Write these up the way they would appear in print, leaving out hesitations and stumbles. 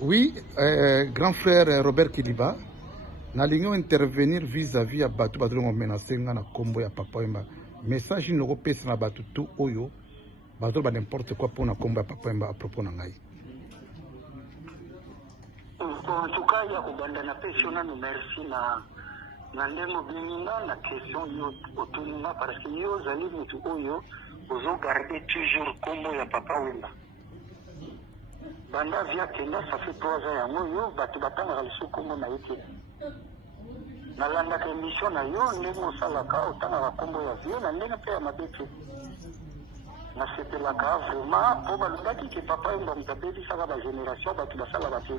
Oui, grand frère Robert Kiliba, na lingo intervenir vis-à-vis à Batu Batu menacé na kombo ya Papa Wemba. Message no ko pesa na Batu tout oyo. Batu ba n'importe quoi pour na kombo ya Papa Wemba à propos na ngai. En tout cas, il y a kubanda na pesiona no merci na ndemo biminga na question yo otunina parce que yo zali mutu oyo ozo garder toujours kombo ya Papa Wemba. Banda via Kenya, ça fait 3 ans yango yo batu batanga liso kombo na yeke. Nalanda ka émission na yo ndenge osalaka otanga kombo ya vie na ndenge pe ya mabete. Na sepelaka vraiment po balobaki ke Papa Wemba mutabebisaka ba génération batu basala bate.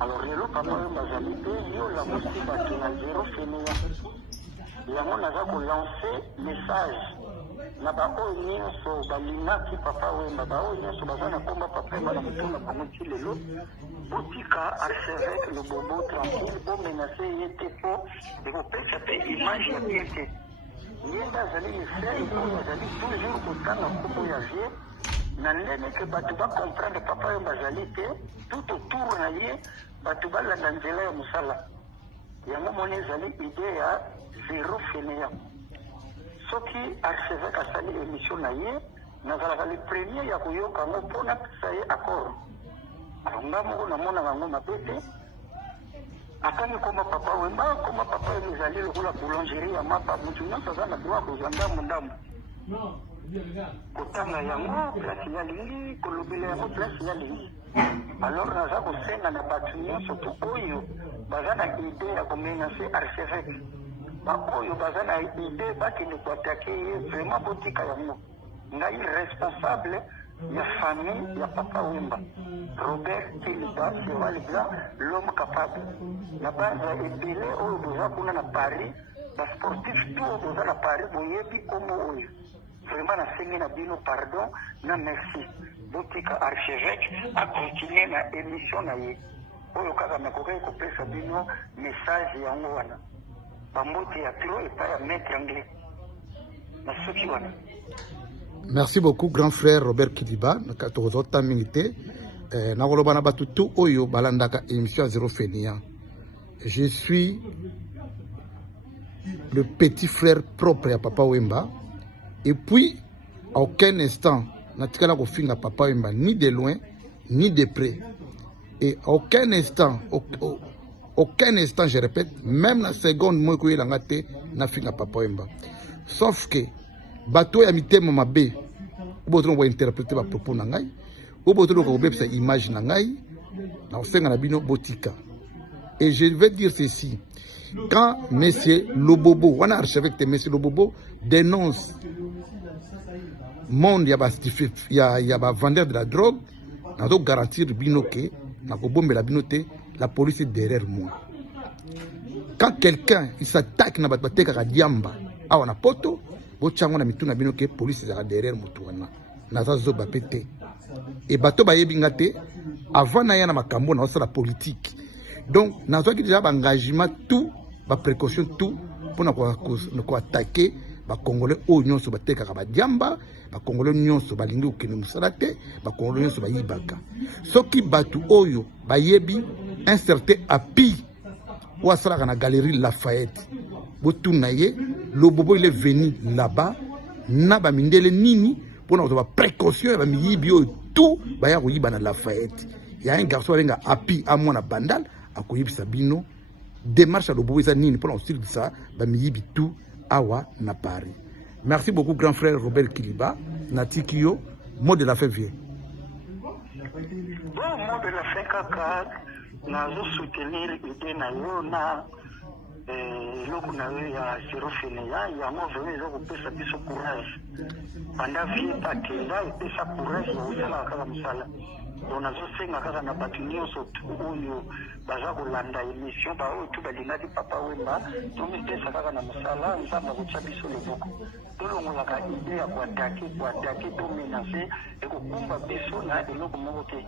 Alors lelo Papa Wemba zali pe yo la mosi batu na zéro fenea. Yango naza ko lancer message na ba oyo nyonso balingaki Papa Wemba ba oyo nyonso bazana komba Papa Wemba na mutuna pamoki lelo botika archevêque le bobo tranquille bo menacer yete po de kopesa pe image ya piete yenda zali le frère oyo azali toujours kotanga kombo ya vie na ndenge ke bato ba comprendre Papa Wemba zali te tout autour na ye bato balanda nzela ya mosala yango moni ezali idée ya zéro fainéant. Soki archevêque asali émission na ye nazalaka le premier ya koyoka ngo mpona pesa ye accord nga moko namona bango mabe te akangi koma Papa Wemba koma Papa Wemba ezali lokola boulangerie ya mapa mutu nyonso aza na droit kozwa ndambu kotanga yango place ya lingi kolobela yango place ya lingi. Alors naza kosenga na bato nyonso to oyo baza na idée ya komenase archevêque oyo baza na idée bakende koatake ye vraiment botika yango. Ngai responsable ya famille ya Papa Wemba Robert Kiliba sera le grand l'homme capable na banza ebele oyo boza kuna na Paris ba sportif tout boza na Paris boyebi komo oyo vraiment nasengi na bino pardon na merci botika archevêque a continuer na émission na ye oyo kaka nakoki kopesa bino message yango wana bambote ya tro epai ya maître anglais na soki wana. Merci beaucoup, grand frère Robert Kiliba. Oyo balandaka émission à zéro fainéant. Je suis le petit frère propre à Papa Wemba. Et puis, à aucun instant, natikala ko finga Papa Wemba ni de loin ni de près. Et à aucun instant, je répète, même la seconde moi ko yelanga te na finga Papa Wemba. Sauf que bato ya mitemo mabe obotono ko interpréter ba propos na ngai obotono ko bebisa image na ngai na osenga na bino botika. Et je vais dire ceci, quand monsieur Lobobo wana archevêque de monsieur Lobobo dénonce monde ya ba vendeur de la drogue na do garantir bino ke na ko bombela bino te la police est derrière moi. Quand quelqu'un il s'attaque na bateka ka diamba awa na poto bochango na mituna bino ke police za derrière mutu wana naza zoba pété et bato ba yebinga te avant na yana makambo na osala politique. Donc nazo ki déjà ba engagement tout ba précaution tout pour na ko attaquer ba congolais o nyonso bateka ka ba diamba ba congolais nyonso balingi okene musala te ba congolais nyonso ba yibaka soki batu oyo ba yebi un certain appui ou asala na galerie Lafayette Botunaye, le bobo il est venu là-bas, na ba mindele nini, pour nous avoir précaution, ba miyibio tout, ba ya koyiba na Lafayette. Il y a un garçon avec un api à moi na bandal, à koyib sabino, démarche à le bobo ça nini, pour nous dire ça, ba miyibi tout, awa na Paris. Merci beaucoup grand frère Robert Kiliba, Natikio, mot de la fin vieux. Bon, mot de la fin kaka, nazo soutenir idée na yo na eloko na yo ya zéro fainéant yango vraiment eza kopesa biso courage banda vie bakenda epesa courage ya kosalaka kaka mosala donc nazosenga kaka na bato nyonso oyo baza kolanda émission baoyo tu balingaki Papa Wemba tomipesa kaka na mosala nzambe akotya biso loboko tolongolaka ide ya koatake tomenase ekokumba biso na eloko moko te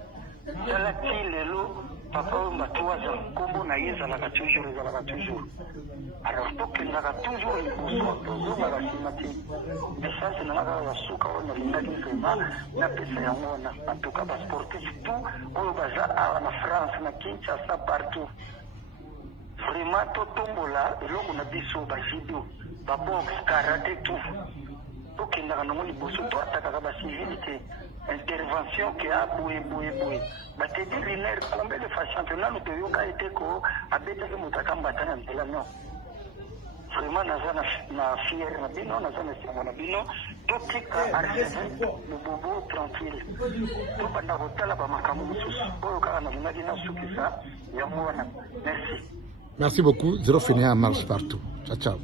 talaki lelo papa oyo matoaza nkombo na ye ezalaka toujours alors tokendaka toujours liboso tozongaka nsima te message nanga kaka basuka oyo nalingaki vraimen napesa yango wana antuka basportif tout oyo baza awa na France na Kinshasa partout vraiment totombola eloko na biso bajudo babox karate tout tokendaka nango liboso toatakaka basivilité intervention ke aboye batedi riner combien de fois championnat no toyoka ete ko abetaki moto akambata na nzela non vraiment naza na fiere na bino naza na esengo na bino totika archeve lobobo tranquille tobanda kotala bamakambo mosusu oyo kaka nalingaki nasukisa yango wana merci Merci beaucoup. Zéro Fainéant marche partout. Ciao, ciao.